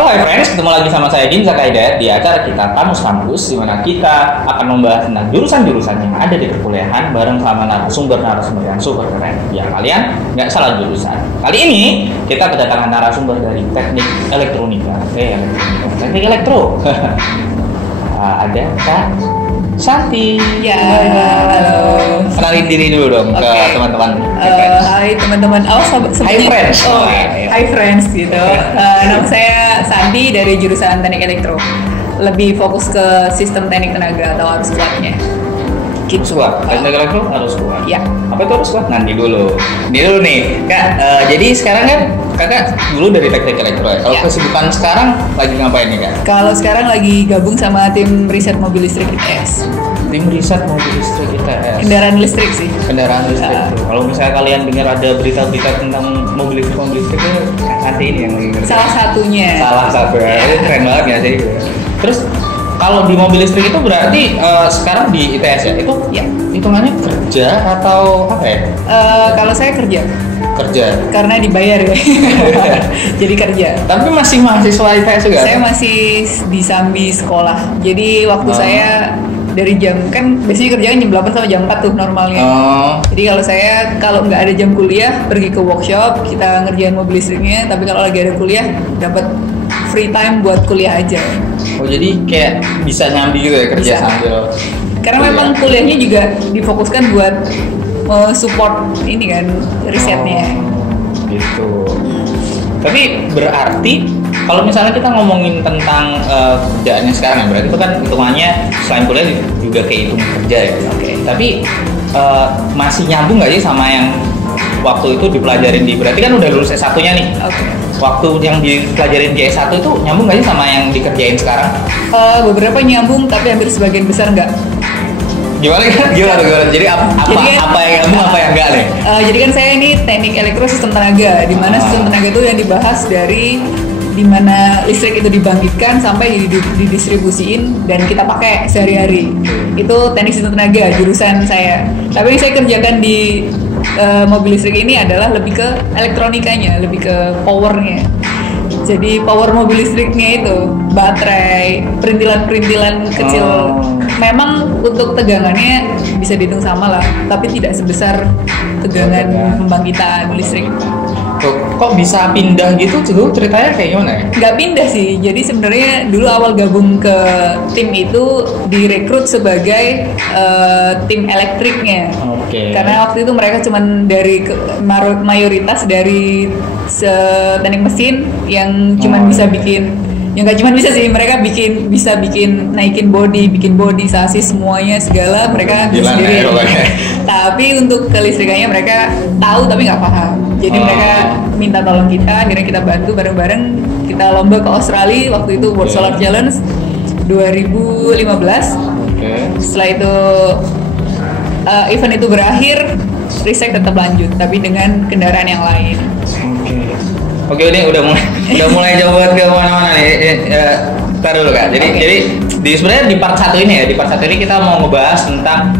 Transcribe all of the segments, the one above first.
Halo hai friends, ketemu lagi sama saya Ginza Kaidet di acara kita Kamus Kampus, di mana kita akan membahas tentang jurusan-jurusan yang ada di perkuliahan bareng sama narasumber yang super keren. Ya kalian nggak salah jurusan. Kali ini kita kedatangan narasumber dari Teknik Elektronika, Teknik Elektro. Ada Kak Santi. Ya, halo. Kenalin diri dulu dong ke teman-teman. Hai teman-teman. Oh, Hi friends. Hi friends gitu. Nama saya Santi dari jurusan Teknik Elektro. Lebih fokus ke sistem teknik tenaga atau arus kuatnya. Gitu. Kuat. Teknik Elektro harus kuat. Ya. Apa itu harus kuat? Nanti dulu. Ini dulu nih, Kak. Jadi sekarang kan Kakak dulu dari Teknik Elektro ya. Kalau kesibukan sekarang lagi ngapain nih, Kak? Kalau sekarang lagi gabung sama tim riset mobil listrik ITS. Tim riset mobil listrik ITS. Kendaraan listrik sih. Kendaraan listrik. Kalau misalnya kalian dengar ada berita-berita tentang mobil listrik itu nanti ini yang lagi ngerti. Salah satunya. Salah satu ya. Itu keren banget ya sih. Terus kalau di mobil listrik itu berarti sekarang di ITS ya? Itu ya hitungannya kerja atau apa ya? Kalau saya kerja karena dibayar ya. Jadi kerja. Tapi masih mahasiswa ITS juga? Saya masih di sambi sekolah. Jadi waktu saya dari jam, kan biasanya kerjaan jam 8 sampai jam 4 tuh normalnya. Jadi kalau nggak ada jam kuliah pergi ke workshop, kita ngerjain mobil listriknya. Tapi kalau lagi ada kuliah dapat free time buat kuliah aja. Oh, jadi kayak bisa nyambi gitu ya kerja sambil. Karena memang kuliahnya juga difokuskan buat support ini kan risetnya. Gitu. Tapi berarti kalau misalnya kita ngomongin tentang kerjaannya sekarang ya, berarti itu kan hitungannya selain kuliah juga kehitung kerja ya. Tapi masih nyambung nggak sih sama yang waktu itu dipelajarin berarti kan udah lulus S1-nya nih. Waktu yang dipelajarin di S1 itu nyambung nggak sih sama yang dikerjain sekarang? Beberapa nyambung, tapi hampir sebagian besar nggak. Gimana? Jadi apa yang nyambung, apa yang enggak nih? Jadi kan saya ini teknik elektro sistem tenaga, di mana sistem tenaga itu yang dibahas dari di mana listrik itu dibangkitkan sampai didistribusiin dan kita pakai sehari-hari. Itu teknik sistem tenaga jurusan saya. Tapi yang saya kerjakan di mobil listrik ini adalah lebih ke elektronikanya, lebih ke powernya. Jadi power mobil listriknya itu baterai, perintilan-perintilan kecil. Memang untuk tegangannya bisa dihitung sama lah, tapi tidak sebesar tegangan pembangkitan listrik. Kok bisa pindah gitu? Ceritanya kayak gimana ya? Nggak pindah sih. Jadi sebenarnya dulu awal gabung ke tim itu direkrut sebagai tim elektriknya. Karena waktu itu mereka cuman dari mayoritas dari teknik mesin yang cuman bisa bikin, yang nggak cuma bisa sih, mereka bisa bikin naikin body, sasis, semuanya segala mereka sendiri. Tapi untuk kelistrikannya mereka tahu tapi nggak paham. Jadi mereka minta tolong kita, akhirnya kita bantu bareng-bareng. Kita lomba ke Australia waktu itu World Solar Challenge 2015. Setelah itu event itu berakhir, riset tetap lanjut tapi dengan kendaraan yang lain. Oke, ini udah mulai jauh banget ke mana-mana nih. Ntar dulu Kak. Jadi sebenarnya di part 1 ini ya, di part 1 ini kita mau ngebahas tentang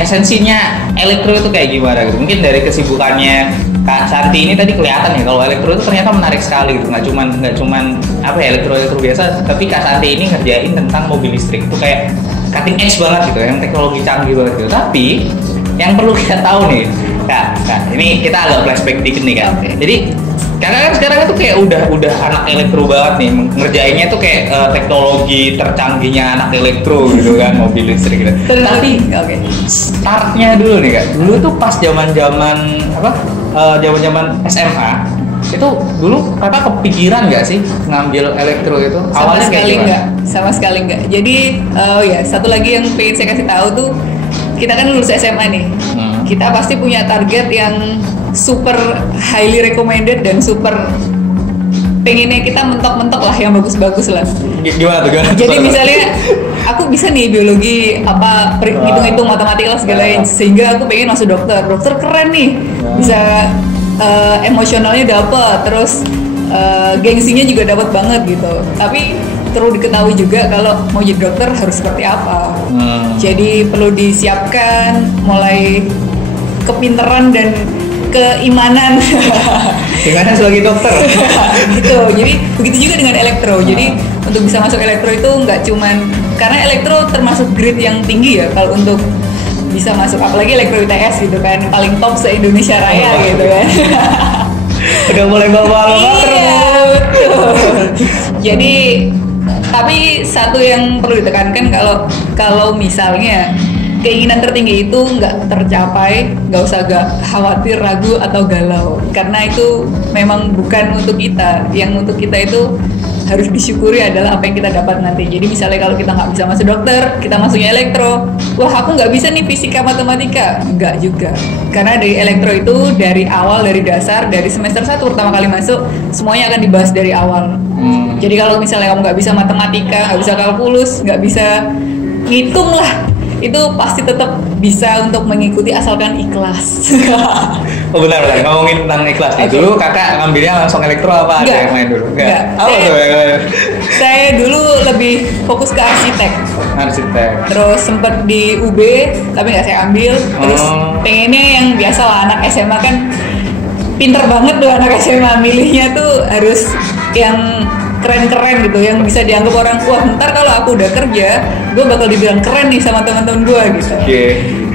esensinya elektro itu kayak gimana gitu. Mungkin dari kesibukannya Kak Santi ini tadi kelihatan ya kalau elektro itu ternyata menarik sekali gitu. Nggak cuman apa ya, elektro biasa, tapi Kak Santi ini ngerjain tentang mobil listrik itu kayak cutting edge banget gitu, yang teknologi canggih banget gitu. Tapi yang perlu kita tahu nih, Kak, ini kita agak flashback dikit nih Kak. Jadi karena kan sekarang itu kayak udah anak elektro banget nih, ngerjainnya tuh kayak teknologi tercanggihnya anak elektro gitu kan, mobil listrik gitu. Tapi startnya dulu nih Kak, dulu tuh pas zaman SMA itu dulu Kakak kepikiran nggak sih ngambil elektro itu? Awalnya sama sekali nggak. Jadi satu lagi yang pengen saya kasih tahu tuh, kita kan lulus SMA nih, kita pasti punya target yang super highly recommended dan super pengennya kita mentok-mentok lah, yang bagus-bagus lah. Gimana tuh? Jadi misalnya aku bisa nih biologi apa hitung-hitung matematika lah segala, sehingga aku pengen masuk dokter keren nih, bisa emosionalnya dapat, terus gengsinya juga dapat banget gitu. Tapi perlu diketahui juga kalau mau jadi dokter harus seperti apa. Jadi perlu disiapkan mulai kepinteran dan keimanan. Gimana sebagai dokter? Gitu. Jadi begitu juga dengan elektro. Jadi untuk bisa masuk elektro itu nggak cuman karena elektro termasuk grade yang tinggi ya kalau untuk bisa masuk, apalagi elektro ITS gitu kan, paling top se-Indonesia Raya gitu kan. Udah mulai bawa iya, betul. Jadi tapi satu yang perlu ditekankan, kalau misalnya keinginan tertinggi itu nggak tercapai, nggak usah khawatir, ragu atau galau, karena itu memang bukan untuk kita. Yang untuk kita itu harus disyukuri adalah apa yang kita dapat nanti. Jadi misalnya kalau kita nggak bisa masuk dokter, kita masuknya elektro, wah aku nggak bisa nih fisika matematika, nggak juga. Karena dari elektro itu dari awal, dari dasar, dari semester 1 pertama kali masuk, semuanya akan dibahas dari awal. Jadi kalau misalnya kamu nggak bisa matematika, nggak bisa kalkulus, nggak bisa ngitung lah, itu pasti tetap bisa untuk mengikuti asalkan ikhlas. Oh benar, ngomongin tentang ikhlas nih. Dulu kakak ngambilnya langsung elektro apa ada yang main dulu? Enggak. Apa tuh? Saya dulu lebih fokus ke arsitek. Terus sempet di UB tapi nggak saya ambil. Terus pengennya yang biasa lah, anak SMA kan pinter banget tuh anak SMA, milihnya tuh harus yang keren-keren gitu, yang bisa dianggap orang, wah ntar kalau aku udah kerja gue bakal dibilang keren nih sama teman-teman gue gitu.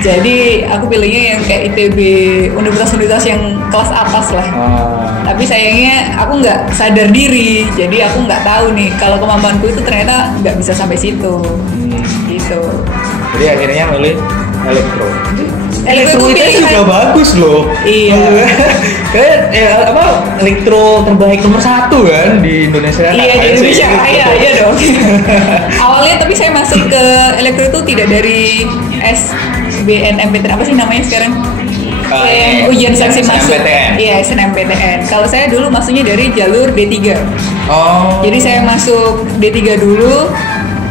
Jadi aku pilihnya yang kayak ITB, universitas-universitas yang kelas atas lah. Tapi sayangnya aku nggak sadar diri, jadi aku nggak tahu nih kalau kemampuanku itu ternyata nggak bisa sampai situ. Gitu. Jadi akhirnya milih elektro. Elektro itu juga bagus loh. Iya. Kayak elektro terbaik nomor 1 kan di Indonesia. Iya di Indonesia, iya dong. Awalnya tapi saya masuk ke elektro itu tidak dari SBNMPTN, apa sih namanya sekarang? Ujian seleksi masuk. Iya, SNMPTN. Kalau saya dulu masuknya dari jalur D3. Jadi saya masuk D3 dulu.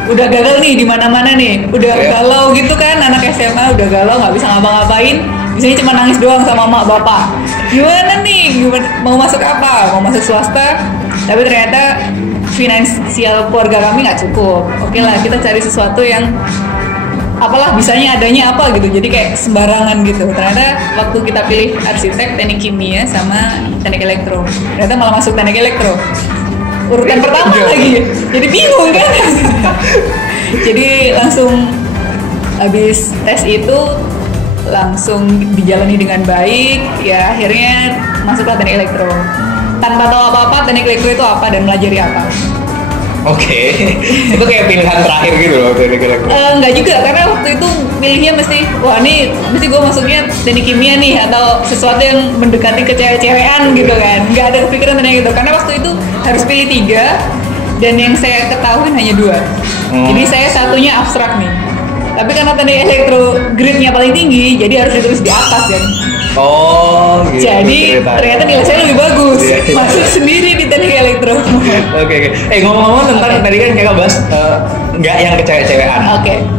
Udah gagal nih di mana-mana nih, udah galau gitu kan, anak SMA udah galau nggak bisa ngapa-ngapain, biasanya cuma nangis doang sama mak bapak. Gimana nih, mau masuk apa? Mau masuk swasta, tapi ternyata finansial keluarga kami nggak cukup. Oke lah, kita cari sesuatu yang apalah bisanya adanya apa gitu, jadi kayak sembarangan gitu. Ternyata waktu kita pilih arsitek, teknik kimia sama teknik elektro, ternyata malah masuk teknik elektro. Urutan pertama lagi, jadi bingung kan. Jadi langsung habis tes itu langsung dijalani dengan baik, ya akhirnya masuklah teknik elektro. Tanpa tahu apa-apa teknik elektro itu apa dan melajari apa. Oke. Itu kayak pilihan terakhir gitu loh teknik elektro. Enggak juga, karena waktu itu pilihnya mesti, wah ini mesti gue masuknya teknik kimia nih, atau sesuatu yang mendekati ke cewek-cewekan gitu kan. Nggak ada kepikiran tentang gitu, karena waktu itu harus pilih 3 dan yang saya ketahui hanya 2. Jadi saya satunya abstrak nih, tapi karena teknik elektro grade-nya paling tinggi, jadi harus ditulis di atas kan. Gitu. Jadi ternyata nilai saya lebih bagus. Masuk sendiri di teknik elektro. Oke. Ngomong-ngomong tentang tadi kan kakak bahas nggak yang kecewek-cewekan.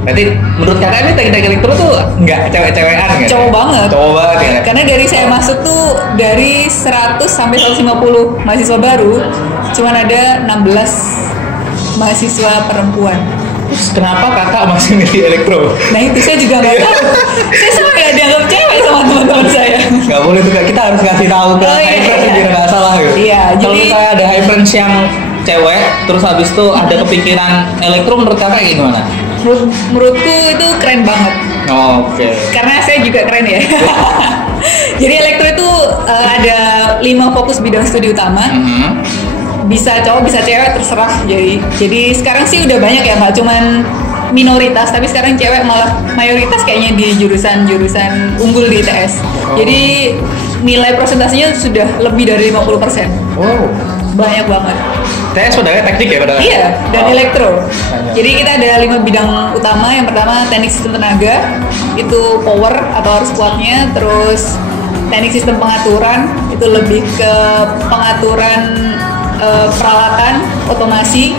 Berarti menurut kakak ini teknik elektro tuh nggak cewek-cewekan nggak? Cowok banget ya. Karena dari saya masuk tuh dari 100 sampai 150 mahasiswa baru, cuman ada 16 mahasiswa perempuan. Terus kenapa kakak masih milih elektro? Nah itu saya juga nggak tahu. Saya sama nggak dianggap cewek sama teman-teman saya. Nggak boleh tuh, kita harus kasih tahu ke high friends biar nggak salah gitu. Iya. Kalau misalnya ada high friends yang cewek, terus habis itu ada kepikiran elektro, menurut kakak kayak gimana? Menurutku itu keren banget. Oke. Karena saya juga keren ya. Jadi elektro itu ada 5 fokus bidang studi utama. Bisa cowok bisa cewek terserah. Jadi sekarang sih udah banyak ya, nggak cuman minoritas, tapi sekarang cewek malah mayoritas kayaknya di jurusan unggul di ITS. Jadi nilai presentasinya sudah lebih dari 50%. Wow, banyak banget. ITS sebenarnya teknik ya padahal. Iya, dan elektro. Jadi kita ada 5 bidang utama. Yang pertama teknik sistem tenaga, itu power atau arus kuatnya. Terus teknik sistem pengaturan, itu lebih ke pengaturan peralatan otomasi.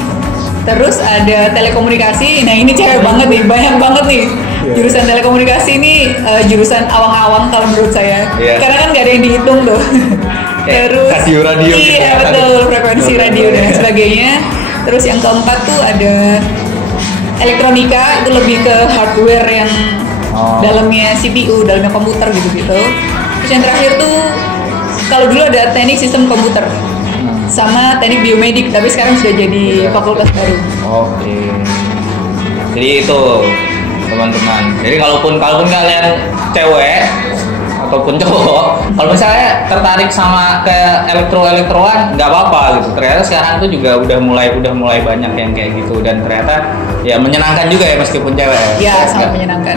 Terus ada telekomunikasi. Nah ini cewek banget nih, banyak banget nih. Jurusan telekomunikasi ini jurusan awang-awang kalau menurut saya. Karena kan nggak ada yang dihitung tuh. Terus radio iya betul, frekuensi radio dan sebagainya. Terus yang keempat tuh ada elektronika, itu lebih ke hardware yang dalamnya CPU, dalamnya komputer gitu-gitu. Terus yang terakhir tuh kalau dulu ada teknik sistem komputer sama teknik biomedik, tapi sekarang sudah jadi fakultas baru. Oke. Jadi itu teman-teman. Jadi kalaupun kalian cewek ataupun cowok, kalau misalnya tertarik sama ke elektroan nggak apa-apa gitu. Ternyata sekarang tuh juga udah mulai banyak yang kayak gitu, dan ternyata ya menyenangkan juga ya meskipun cewek. Iya, sangat menyenangkan.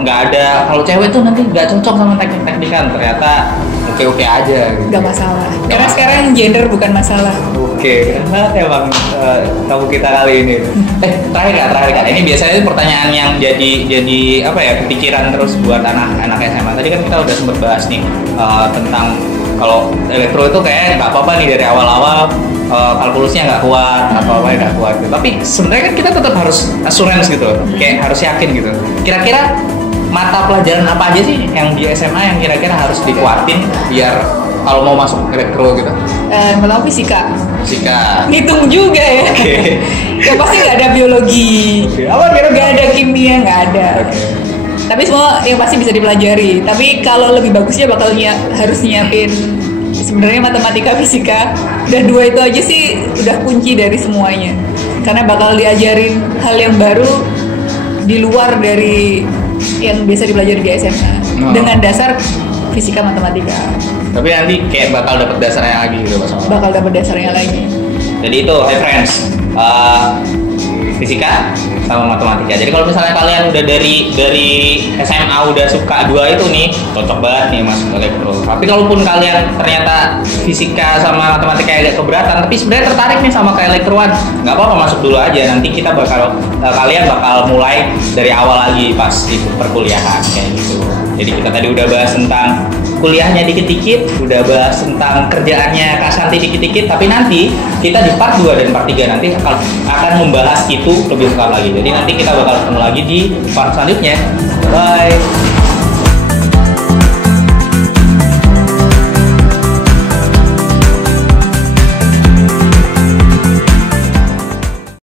Nggak ada kalau cewek tuh nanti nggak cocok sama teknik-teknikan, ternyata oke aja gitu. Nggak masalah. Karena sekarang gender bukan masalah. Oke, karena emang tamu kita kali ini. Terakhir kak. Ini biasanya pertanyaan yang jadi apa ya, kepikiran terus buat anak SMA. Tadi kan kita udah sempat bahas nih tentang kalau elektro itu kayak nggak apa-apa nih dari awal-awal kalkulusnya nggak kuat atau apa nggak kuat gitu. Tapi sebenarnya kan kita tetap harus assurance gitu, kayak harus yakin gitu. Kira-kira mata pelajaran apa aja sih yang di SMA yang kira-kira harus dikuatin biar kalau mau masuk elektro gitu? Pertama fisika. Ngitung juga ya. Ya pasti nggak ada biologi. Apa kira-kira? Nggak ada kimia, nggak ada. Tapi semua yang pasti bisa dipelajari. Tapi kalau lebih bagusnya harus nyiapin sebenarnya matematika, fisika, dan 2 itu aja sih udah kunci dari semuanya. Karena bakal diajarin hal yang baru di luar dari yang biasa dipelajari di SMA dengan dasar fisika, matematika. Tapi nanti kayak bakal dapet dasarnya lagi gitu Mas. Bakal dapet dasarnya lagi. Jadi itu, hey friends, fisika sama matematika. Jadi kalau misalnya kalian udah dari SMA udah suka 2 itu nih, cocok banget nih masuk elektro. Tapi kalaupun kalian ternyata fisika sama matematika agak keberatan, tapi sebenarnya tertarik nih sama ke elektroan, nggak apa-apa, masuk dulu aja. Nanti kita kalian bakal mulai dari awal lagi pas di perkuliahan kayak gitu. Jadi kita tadi udah bahas tentang kuliahnya dikit-dikit, udah bahas tentang kerjaannya Kak Santi dikit-dikit, tapi nanti kita di part 2 dan part 3 nanti akan membahas itu lebih lengkap lagi. Jadi nanti kita bakal ketemu lagi di part selanjutnya. Bye.